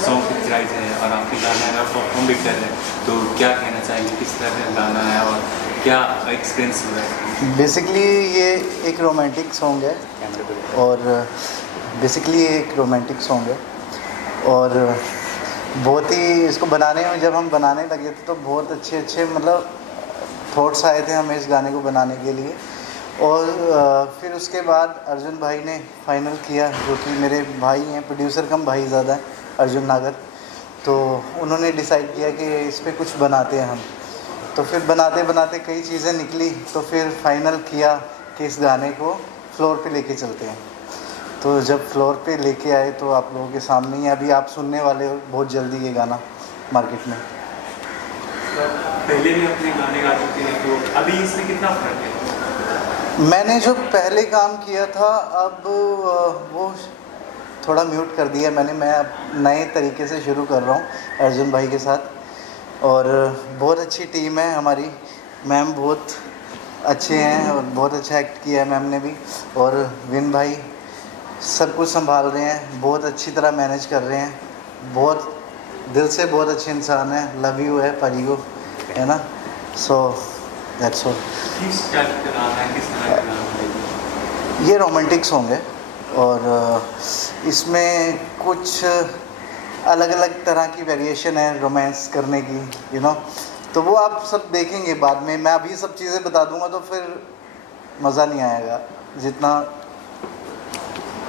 Song picturise है और आपके गाने का परफॉर्म भी कर रहे हैं, तो क्या कहना चाहेंगे, किस तरह का गाना है और क्या एक्सपीरियंस हो रहा है? बेसिकली ये एक रोमांटिक सॉन्ग है और बेसिकली ये एक रोमांटिक सॉन्ग है और बहुत ही इसको बनाने में जब हम बनाने लगे थे तो बहुत अच्छे मतलब थॉट्स आए थे हमें इस गाने को बनाने के लिए। और फिर उसके बाद अर्जुन भाई ने फाइनल किया, जो कि मेरे भाई हैं, प्रोड्यूसर कम भाई ज़्यादा है, अर्जुन नागर। तो उन्होंने डिसाइड किया कि इस पर कुछ बनाते हैं हम। तो फिर बनाते बनाते कई चीज़ें निकली, तो फिर फाइनल किया कि इस गाने को फ्लोर पे लेके चलते हैं। तो जब फ्लोर पे लेके आए तो आप लोगों के सामने ही अभी आप सुनने वाले हो बहुत जल्दी ये गाना मार्केट में। पहले भी अपने गाने गा चुके हैं, तो अभी इसमें कितना फ़र्क है? मैंने जो पहले काम किया था अब वो थोड़ा म्यूट कर दिया मैंने। मैं अब नए तरीके से शुरू कर रहा हूँ अर्जुन भाई के साथ और बहुत अच्छी टीम है हमारी। मैम बहुत अच्छे हैं और बहुत अच्छा एक्ट किया है मैम ने भी, और विन भाई सब कुछ संभाल रहे हैं, बहुत अच्छी तरह मैनेज कर रहे हैं। बहुत दिल से बहुत अच्छे इंसान है, लव यू है पाजी को, है ना। So that's all. किस टाइप का गाना है, किस तरह का गाना है? ये रोमांटिक सॉन्ग है और इसमें कुछ अलग अलग तरह की वेरिएशन है रोमांस करने की, यू नो। तो वो आप सब देखेंगे बाद में। मैं अभी सब चीज़ें बता दूंगा तो फिर मज़ा नहीं आएगा जितना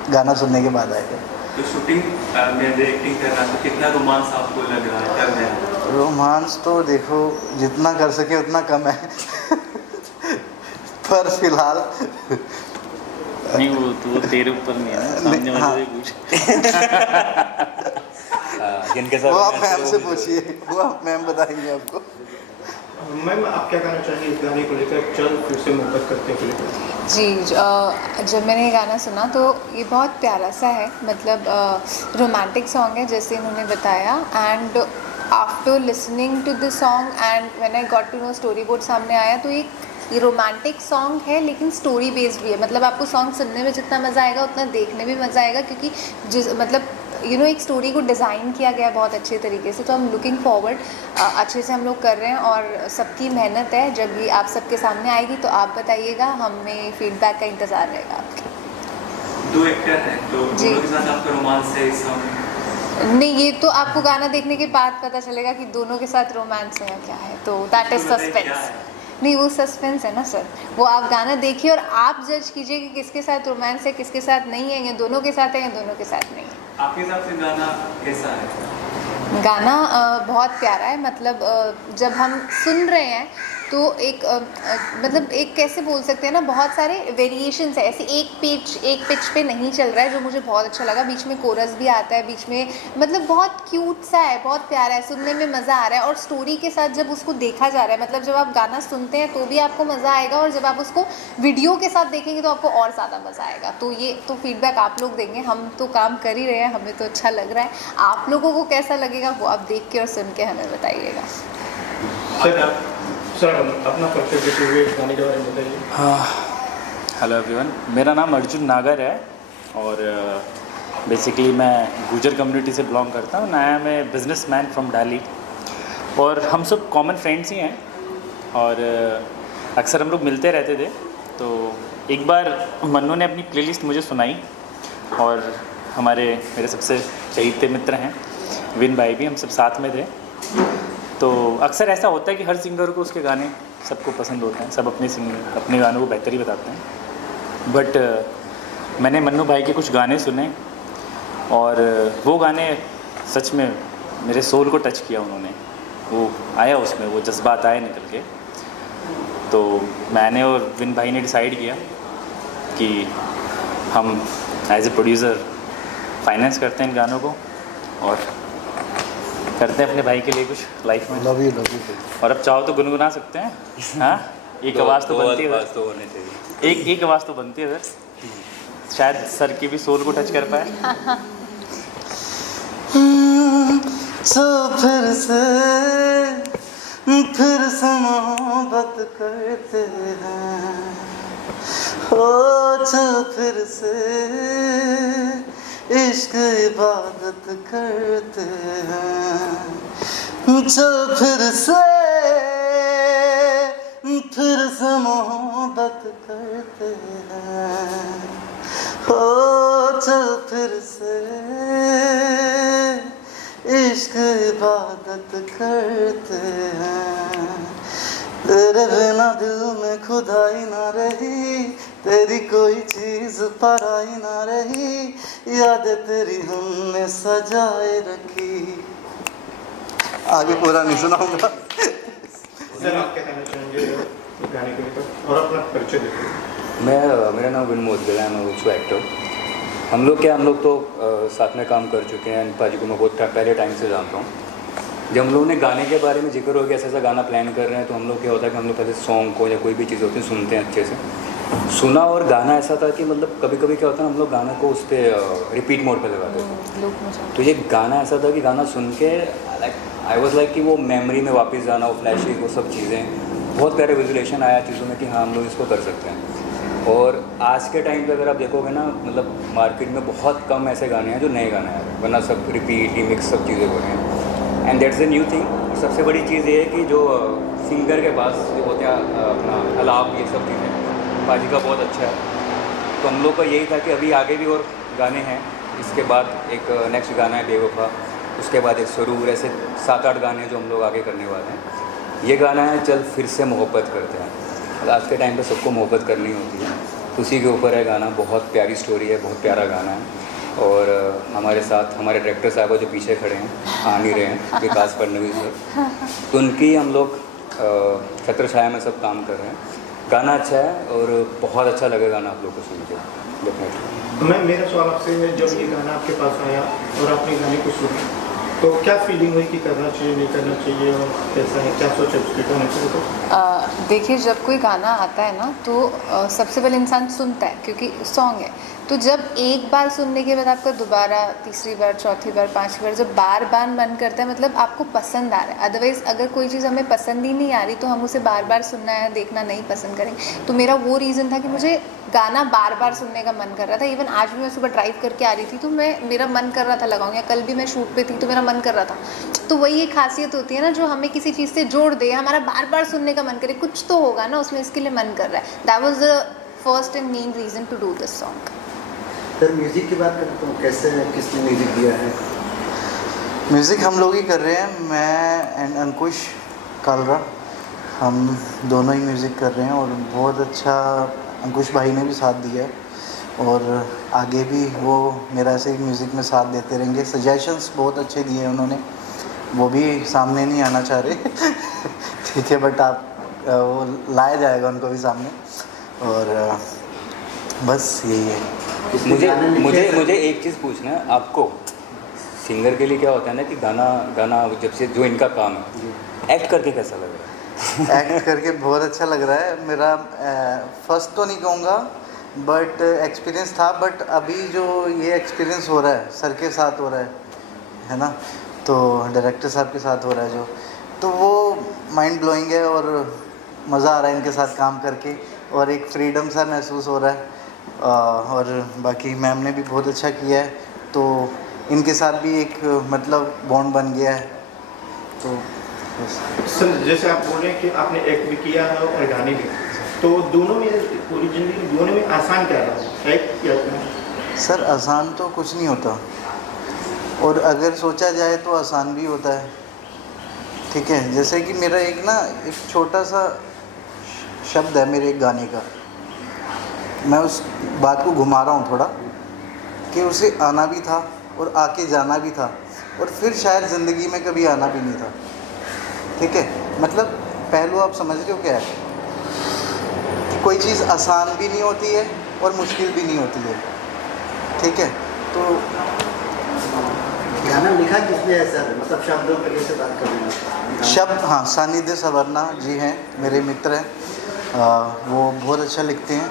गाना सुनने के बाद आएगा। तो शूटिंग में डायरेक्टिंग कर रहा तो कितना रोमांस आपको लग रहा है, कर रहे हैं? रोमांस तो देखो जितना कर सके उतना कम है पर फिलहाल नहीं, वो तो तेरे ऊपर नहीं है ना, सामने वाले से पूछ। जिनके साथ वो आप मैम से पूछिए, वो आप मैम बताएंगे आपको। मैम आप क्या कहना चाहेंगे इस गाने को लेकर, चल फिर से मोहब्बत करते हैं लेकर? जी, जब मैंने ये गाना सुना तो ये बहुत प्यारा सा है, मतलब रोमांटिक सॉन्ग है जैसे इन्होंने बताया। And after listening to the song and when I got to know story board सामने आया, तो ये रोमांटिक सॉन्ग है लेकिन स्टोरी बेस्ड भी है। मतलब आपको सॉन्ग सुनने में जितना मज़ा आएगा उतना देखने में मज़ा आएगा, क्योंकि मतलब एक स्टोरी को डिज़ाइन किया गया बहुत अच्छे तरीके से। तो हम लुकिंग फॉरवर्ड, अच्छे से हम लोग कर रहे हैं और सबकी मेहनत है। जब ये आप सबके सामने आएगी तो आप बताइएगा, हमें फीडबैक का इंतज़ार रहेगा आपके। दो एक्टर हैं तो दोनों के साथ आपका रोमांस है इस सॉन्ग में? नहीं, ये तो आपको गाना देखने के बाद पता चलेगा कि दोनों के साथ रोमांस है या क्या है, तो दैट इज़ सस्पेंस। नहीं, वो सस्पेंस है ना सर, वो आप गाना देखिए और आप जज कीजिए कि किसके साथ रोमांस है किसके साथ नहीं है, या दोनों के साथ है या दोनों के साथ नहीं है। आपके हिसाब से गाना कैसा है? गाना बहुत प्यारा है। मतलब जब हम सुन रहे हैं तो मतलब एक कैसे बोल सकते हैं ना, बहुत सारे वेरिएशंस है, ऐसे एक पिच पे नहीं चल रहा है, जो मुझे बहुत अच्छा लगा। बीच में कोरस भी आता है बीच में, मतलब बहुत क्यूट सा है, बहुत प्यारा है, सुनने में मज़ा आ रहा है। और स्टोरी के साथ जब उसको देखा जा रहा है, मतलब जब आप गाना सुनते हैं तो भी आपको मज़ा आएगा, और जब आप उसको वीडियो के साथ देखेंगे तो आपको और ज़्यादा मज़ा आएगा। तो ये तो फीडबैक आप लोग देंगे, हम तो काम कर ही रहे हैं, हमें तो अच्छा लग रहा है। आप लोगों को कैसा लगेगा वो आप देख के और सुन के हमें बताइएगा। सर अपना परिचय देते हुए गाने के बारे में बताइए। हाँ, हेलो एवरीवन, मेरा नाम अर्जुन नागर है और बेसिकली मैं गुजर कम्युनिटी से बिलोंग करता हूँ। I am a businessman from Delhi और हम सब कॉमन फ्रेंड्स ही हैं और अक्सर हम लोग मिलते रहते थे। तो एक बार मन्नू ने अपनी प्लेलिस्ट मुझे सुनाई और मेरे सबसे चहेते मित्र हैं विन भाई भी, हम सब साथ में थे। तो अक्सर ऐसा होता है कि हर सिंगर को उसके गाने सबको पसंद होते हैं, सब अपने गानों को बेहतर ही बताते हैं। बट मैंने मन्नू भाई के कुछ गाने सुने और वो गाने सच में मेरे सोल को टच किया उन्होंने। वो आया उसमें, वो जज्बात आए निकल के। तो मैंने और विन भाई ने डिसाइड किया कि हम एज ए प्रोड्यूसर फाइनेंस करते हैं इन गानों को और करते हैं अपने भाई के लिए कुछ लाइफ में। Love you. और अब चाहो तो गुनगुना सकते हैं। हाँ, एक आवाज़ तो बनती है, तो होने चाहिए। एक आवाज़ तो बनती है सर, शायद सर की भी सोल को टच कर पाए। सो फिर से मोहब्बत करते हैं, हो तो फिर से इश्क इबादत करते हैं, चल फिर से मोहब्बत करते हैं, हो चल फिर से इश्क इबादत करते हैं। तेरे बिना दिल में खुदाई ना रही, तेरी कोई चीज़ पराई ना रही, यादें तेरी हमने सजाए रखी। आगे पूरा नहीं सुनाऊंगा। सर आप क्या कहना चाहेंगे गाने के लेकर और अपना परिचय देते? मेरा नाम विनोद मोदगिल है, मैं ऑल्सो एक्टर। हम लोग तो साथ में काम कर चुके हैं। पाजी को मैं बहुत पहले टाइम से जानता हूँ। जब हम लोगों ने गाने के बारे में जिक्र हो गया ऐसा गाना प्लान कर रहे हैं, तो हम लोग क्या होता है कि हम लोग पहले सॉन्ग को या कोई भी चीज़ होती है सुनते हैं अच्छे से। सुना और गाना ऐसा था कि मतलब कभी कभी क्या होता है हम लोग गाना को उस पर रिपीट मोड पे लगा देते हैं। तो ये गाना ऐसा था कि गाना सुन के आई वॉज लाइक कि वो मेमोरी में वापस जाना, वो फ्लैशेस, वो सब चीज़ें, बहुत प्यारे विजुलेशन आया चीज़ों में कि हाँ हम लोग इसको कर सकते हैं। और आज के टाइम पे अगर आप देखोगे ना, मतलब मार्केट में बहुत कम ऐसे गाने हैं जो नए गाने आ रहे हैं, वरना सब रिपीट रिमिक्स सब चीज़ें हो रही हैं। And that's the new thing. सबसे बड़ी चीज़ ये है कि जो सिंगर के पास जो होते हैं अपना अलाप, ये सब चीज़ें पाजी का बहुत अच्छा है। तो हम लोग का यही था कि अभी आगे भी और गाने हैं। इसके बाद एक नेक्स्ट गाना है बेवफा, उसके बाद एक सरूर, ऐसे 7-8 गाने जो हम लोग आगे करने वाले हैं। ये गाना है चल फिर से मोहब्बत करते हैं। आज के टाइम पे सबको मोहब्बत करनी होती है, तो उसी के ऊपर है गाना। बहुत प्यारी स्टोरी है, बहुत प्यारा गाना है। और हमारे साथ हमारे डायरेक्टर साहब जो पीछे खड़े हैं, आ नहीं रहे हैं, विकास फडणवीस सर, तो उनकी हम लोग छत्र छाया में सब काम कर रहे हैं। गाना अच्छा है और बहुत अच्छा लगेगा गाना आप लोग को सुन के डेफिनेटली। मैं मेरा सवाल आपसे है, जब ये गाना आपके पास आया और आपने गाने को सुना तो क्या फीलिंग हुई कि करना चाहिए नहीं करना चाहिए, और कैसा है, क्या सोचा उसके गाने को? देखिए, जब कोई गाना आता है ना तो सबसे पहले इंसान सुनता है क्योंकि सॉन्ग है। तो जब एक बार सुनने के बाद आपका दोबारा, तीसरी बार, चौथी बार, पांचवी बार, जब बार बार मन करता है, मतलब आपको पसंद आ रहा है। अदरवाइज़ अगर कोई चीज़ हमें पसंद ही नहीं आ रही तो हम उसे बार बार सुनना है, देखना नहीं पसंद करेंगे। तो मेरा वो रीज़न था कि मुझे गाना बार बार सुनने का मन कर रहा था। इवन आज भी मैं सुबह ड्राइव करके आ रही थी तो मेरा मन कर रहा था लगाऊँ, या कल भी मैं शूट पे थी तो मेरा मन कर रहा था। तो वही एक खासियत होती है ना, जो हमें किसी चीज़ से जोड़ दे, हमारा बार बार सुनने का मन करे, कुछ तो होगा ना उसमें, इसके लिए मन कर रहा है। That was the first and main reason to do this song. Sir music की बात करें तो कैसे, किसने म्यूज़िक दिया है? म्यूज़िक हम लोग ही कर रहे हैं, मैं एंड अंकुश कालरा, हम दोनों ही म्यूज़िक कर रहे हैं। और बहुत अच्छा अंकुश भाई ने भी साथ दिया है और आगे भी वो मेरा ऐसे ही म्यूज़िक में साथ देते रहेंगे। सजेशंस बहुत अच्छे दिए उन्होंने, वो भी सामने नहीं आना चाह रहे ठीक है, बट आप वो लाया जाएगा उनको भी सामने। और बस यही है। मुझे एक चीज़ पूछना है आपको, सिंगर के लिए क्या होता है ना कि गाना जब से जो इनका काम है, एक्ट करके कैसा लग रहा है? एक्ट करके बहुत अच्छा लग रहा है। मेरा फर्स्ट तो नहीं कहूँगा बट एक्सपीरियंस था, बट अभी जो ये एक्सपीरियंस हो रहा है सर के साथ हो रहा है ना, तो डायरेक्टर साहब के साथ हो रहा है जो, तो वो माइंड ब्लोइंग है और मज़ा आ रहा है इनके साथ काम करके, और एक फ्रीडम सा महसूस हो रहा है। और बाकी मैम ने भी बहुत अच्छा किया है, तो इनके साथ भी एक मतलब बॉन्ड बन गया है। तो सर जैसे आप बोल रहे हैं कि आपने एक्ट भी किया है और गाने भी, तो दोनों में पूरी ज़िंदगी दोनों में आसान क्या रहा, एक्ट या गाना? सर आसान तो कुछ नहीं होता, और अगर सोचा जाए तो आसान भी होता है। ठीक है, जैसे कि मेरा एक छोटा सा शब्द है मेरे एक गाने का, मैं उस बात को घुमा रहा हूँ थोड़ा, कि उसे आना भी था और आके जाना भी था, और फिर शायद ज़िंदगी में कभी आना भी नहीं था। ठीक है, मतलब पहलू आप समझ रहे हो क्या है, कि कोई चीज़ आसान भी नहीं होती है और मुश्किल भी नहीं होती है। ठीक है, तो गाना लिखा किसने है सर, मतलब शब्दों पर कैसे बात करना? शब्द, हाँ, सानिध्य सवर्णा जी हैं, मेरे मित्र हैं, वो बहुत अच्छा लिखते हैं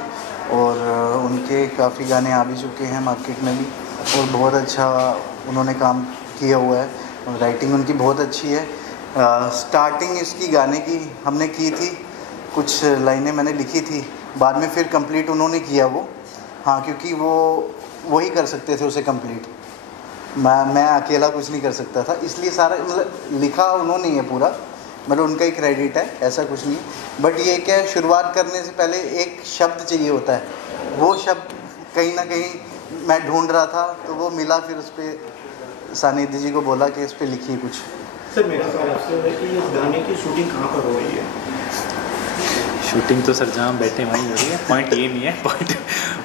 और उनके काफ़ी गाने आ भी चुके हैं मार्केट में भी, और बहुत अच्छा उन्होंने काम किया हुआ है, और राइटिंग उनकी बहुत अच्छी है। स्टार्टिंग इसकी गाने की हमने की थी, कुछ लाइनें मैंने लिखी थी, बाद में फिर कंप्लीट उन्होंने किया वो, हाँ, क्योंकि वो वही कर सकते थे उसे कंप्लीट। मैं अकेला कुछ नहीं कर सकता था, इसलिए सारा मतलब लिखा उन्होंने ही है पूरा, मतलब उनका ही क्रेडिट है, ऐसा कुछ नहीं। बट ये क्या है, शुरुआत करने से पहले एक शब्द चाहिए होता है, वो शब्द कहीं ना कहीं मैं ढूंढ रहा था, तो वो मिला, फिर उस पर सानिध्य जी को बोला कि इस पर लिखिए कुछ। सर मेरा सवाल आपसे है कि इस गाने की शूटिंग कहाँ पर हो रही है? शूटिंग तो सर जहाँ बैठे वहीं हो रही है, पॉइंट ये नहीं है।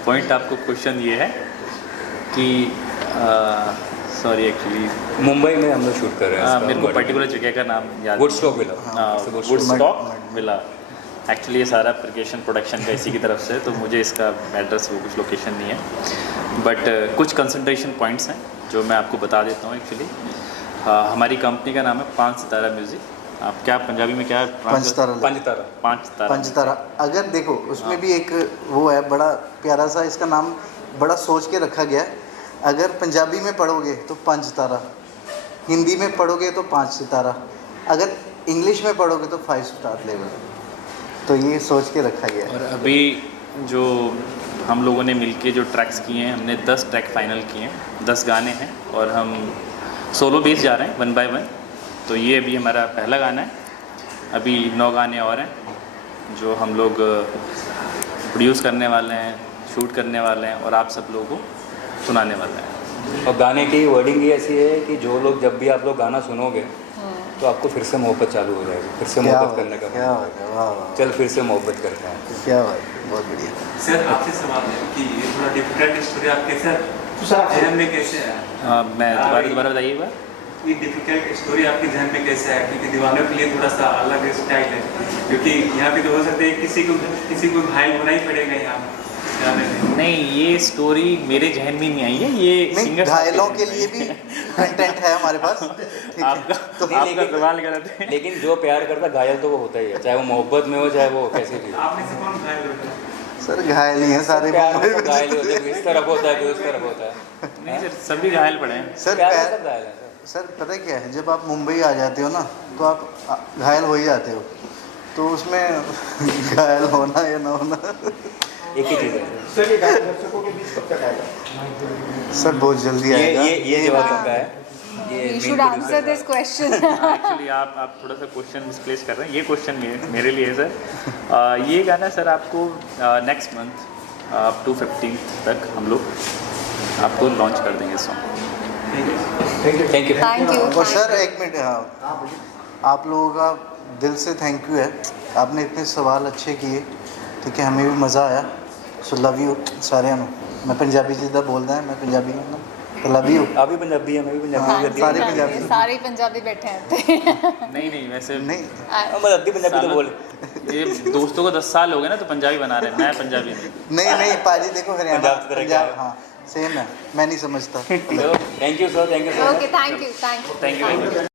पॉइंट आपको क्वेश्चन ये है कि सॉरी एक्चुअली मुंबई में हम लोग शूट कर रहे हैं मेरे को पर्टिकुलर जगह का नाम याद Woodstock villa. Woodstock villa. Actually ये सारा प्रोडक्शन का इसी की तरफ से, तो मुझे इसका एड्रेस वो कुछ लोकेशन नहीं है, बट कुछ कंसंट्रेशन पॉइंट्स हैं जो मैं आपको बता देता हूँ। एक्चुअली हमारी कंपनी का नाम है 5 सितारा म्यूज़िक। आप क्या पंजाबी में क्या पंचतारा। पंचतारा। अगर देखो उसमें भी एक वो है, बड़ा प्यारा सा इसका नाम बड़ा सोच के रखा गया है। अगर पंजाबी में पढ़ोगे तो 5 तारा, हिंदी में पढ़ोगे तो 5 सितारा, अगर इंग्लिश में पढ़ोगे तो 5 स्टार लेवल। तो ये सोच के रखा गया है। और अभी जो हम लोगों ने मिलके जो ट्रैक्स किए हैं, हमने 10 ट्रैक फाइनल किए हैं, 10 गाने हैं, और हम सोलो बेस जा रहे हैं 1 बाय 1। तो ये अभी हमारा पहला गाना है। अभी 9 गाने और हैं जो हम लोग प्रोड्यूस करने वाले हैं, शूट करने वाले हैं, और आप सब लोगों को सुनाने वाले हैं। और गाने की वर्डिंग ही ऐसी है कि जो लोग जब भी आप लोग गाना सुनोगे तो आपको फिर से मोहब्बत चालू हो जाएगी, फिर से मोहब्बत करने का। क्या वाह वाह, चल फिर से मोहब्बत करते हैं। क्या बात, बहुत बढ़िया। सर आपसे सवाल है कि ये थोड़ा डिफिकल्ट स्टोरी आपके सर जहन में कैसे है? मैं दोबारा बताइएगा। ये डिफिकल्ट स्टोरी आपके जहन में कैसे है? क्योंकि दीवानों के लिए थोड़ा सा अलग स्टाइल है, क्योंकि यहाँ पे तो हो सकता है किसी को घायल होना ही पड़ेगा यहाँ गाने में। नहीं, ये स्टोरी मेरे जहन में नहीं आई है, ये नहीं, सिंगर घायलों के लिए भी कंटेंट है हमारे पास। ठीक है, आपका तो आपका सवाल गलत है। लेकिन जो प्यार करता घायल तो वो होता ही है, चाहे वो मोहब्बत में हो चाहे वो कैसे भी हो। आपने से कौन घायल होता है? सर घायल ही है सारे प्यार मुंबई में में। तो घायल ही होते हैं, इस तरफ होता है कोई उस तरफ होता है। नहीं सर, सभी घायल पड़े हैं। सर प्यार में प्यार- सब घायल है सर। सर पता है क्या है, जब आप मुंबई आ जाते हो ना तो आप घायल हो ही जाते हो, तो उसमें घायल होना या ना होना एक ही चीज़ है सर ये गाना दर्शकों के बीच कब तक आएगा? सर बहुत जल्दी आएगा। ये जवाब उनका है। ये You main should producer answer का this है। question. एक्चुअली आप थोड़ा सा क्वेश्चन मिसप्लेस कर रहे हैं। ये क्वेश्चन मेरे लिए है सर। ये गाना सर आपको नेक्स्ट मंथ अप टू 15 तक हम लोग आपको लॉन्च कर देंगे song. Thank you. Thank you. और सर एक मिनट, हाँ, आप लोगों का दिल से थैंक यू है, आपने इतने सवाल अच्छे किए, ठीक है, हमें भी मज़ा आया। सो लव यू सारे। मैं पंजाबी जिदा बोलता है, मैं पंजाबी हूँ ना, तो लव यू। आप भी पंजाबी है, मैं भी पंजाबी हाँ, हूँ। सारे पंजाबी। सारे पंजाबी बैठे हैं। नहीं वैसे नहीं हम अद्धी पंजाबी तो बोले। ये दोस्तों को 10 साल हो गए ना, तो पंजाबी बना रहे हैं। मैं पंजाबी नहीं। नहीं पाजी देखो हरियाणा पंजाब की तरह पंजाब, क्या है? हाँ सेम है, मैं नहीं समझता। Thank you sir, thank you sir. Okay, thank you. Thank you.